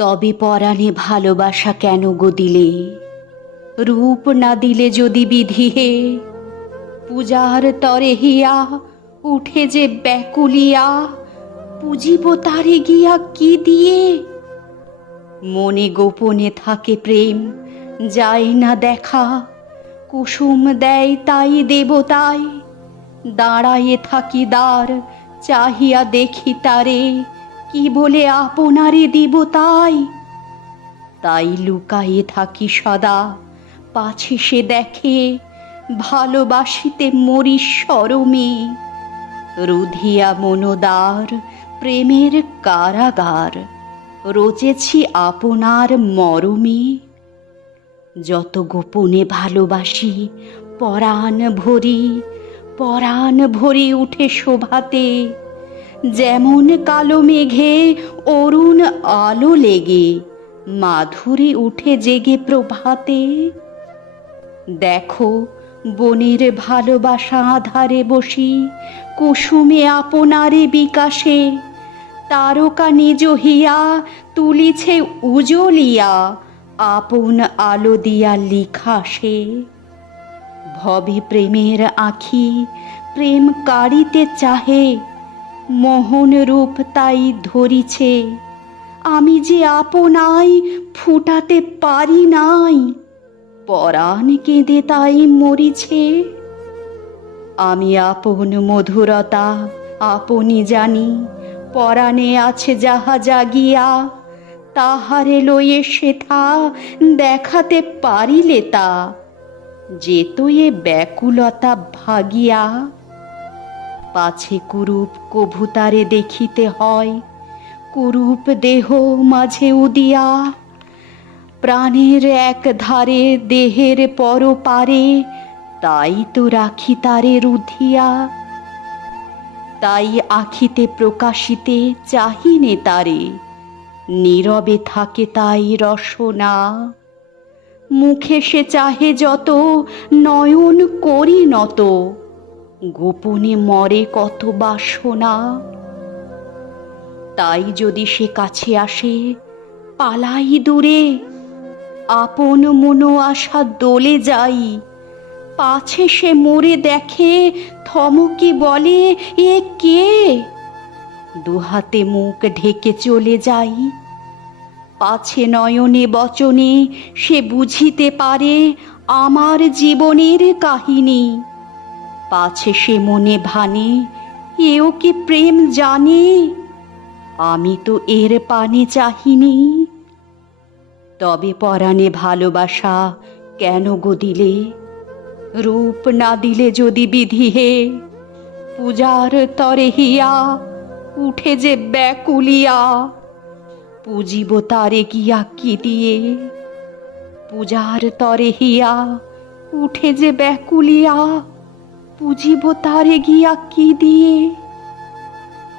তবে পরাণে ভালোবাসা কেন গো দিলে? রূপ না দিলে যদি বিধি হে, পূজার তরে হিয়া উঠে যে ব্যাকুলিয়া, পুজিব তারে গিয়া কি দিয়ে? মনে গোপনে থাকে প্রেম, যায় না দেখা, কুসুম দেয় তাই দেবতায়, দাঁড়ায়ে থাকি দ্বার, চাহিয়া দেখি তারে কি বলে আপনারে দিব তাই? তাই লুকায়ে থাকি সদা, পাছে সে দেখে ভালোবাসিতে মরি সরমে। রুধিয়া মনোদার, প্রেমের কারাগার রচেছি আপনার মরমে। যত গোপনে ভালোবাসি, পরাণ ভরি পরাণ ভরি উঠে শোভাতে। যেমন কালো মেঘে অরুণ আলো লেগে, মাধুরী উঠে জেগে প্রভাতে। দেখো, বনের ভালোবাসা আধারে বসি, কুসুমে আপনারে বিকাশে। তারকা নিজ হিয়া তুলিছে উজলিয়া, আপন আলো দিয়া লিখা সে। ভবে প্রেমের আখি প্রেম কাড়িতে চাহে মোহন রূপ তাই ধরিছে। আমি যে আপনাই ফুটাতে পারি নাই, পরাণ কেঁদে তাই মরিছে। আমি আপন মধুরতা, আপনি জানি, পরাণে আছে যাহা জাগিয়া, তাহারে লয়ে সেথা দেখাতে পারিলে তা যেতয়ে ব্যাকুলতা ভাগিয়া। পাছে কুরূপ কভুতারে দেখিতে হয়, কুরূপ দেহ মাঝে উদিয়া। প্রাণের এক ধারে দেহের পর পারে তাই তো রাখি তারে রুধিয়া। তাই আখিতে প্রকাশিতে চাহিনে তারে, নীরবে থাকে তাই রসনা। মুখে সে চাহে যত, নয়ন করি নত গোপনে মরে কত বাসনা। তাই যদি সে কাছে আসে, পালাই দূরে। আপন মনো আশা দোলে যাই। পাছে সে মরে দেখে, থমকে বলে, এ কে? দুহাতে মুখ ঢেকে চলে যাই। পাছে নয়নে বচনে, সে বুঝিতে পারে, আমার জীবনের কাহিনী। পাছে সে মনে ভানে, এও কি প্রেম জানে? আমি তো এর পানে চাহিনি। তবে পরাণে ভালোবাসা কেন গো দিলে? রূপ না দিলে যদি বিধি হে, পূজার তরে হিয়া উঠে যে ব্যাকুলিয়া, পুজিব তারে গিয়া কি দিয়ে? পূজার তরে হিয়া উঠে যে ব্যাকুলিয়া পুজিব তারে গিয়া কি দিয়ে